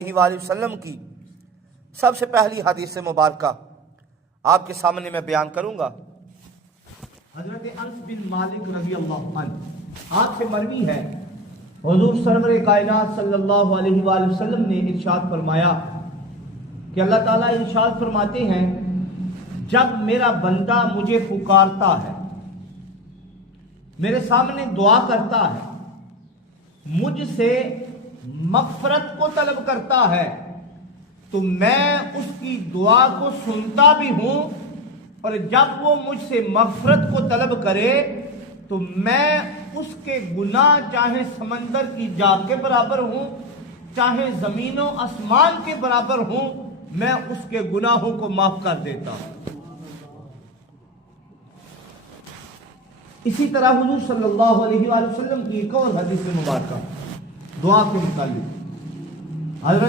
علیہ وسلم کی سب سے پہلی حدیث مبارکہ آپ کے سامنے میں بیان کروں گا۔ حضرت انس بن مالک رضی اللہ عنہ آپ سے مروی ہے، حضور سرور کائنات صلی اللہ علیہ وآلہ وسلم نے ارشاد فرمایا کہ اللہ تعالیٰ ارشاد فرماتے ہیں، جب میرا بندہ مجھے پکارتا ہے، میرے سامنے دعا کرتا ہے، مجھ سے مغفرت کو طلب کرتا ہے، تو میں اس کی دعا کو سنتا بھی ہوں، اور جب وہ مجھ سے مغفرت کو طلب کرے تو میں اس کے گناہ چاہے سمندر کی جاگ کے برابر ہوں، چاہے زمین و آسمان کے برابر ہوں، میں اس کے گناہوں کو معاف کر دیتا ہوں۔ اسی طرح حضور صلی اللہ علیہ وآلہ وسلم کی ایک اور حدیث مبارکہ دعا کے متعلق حضرت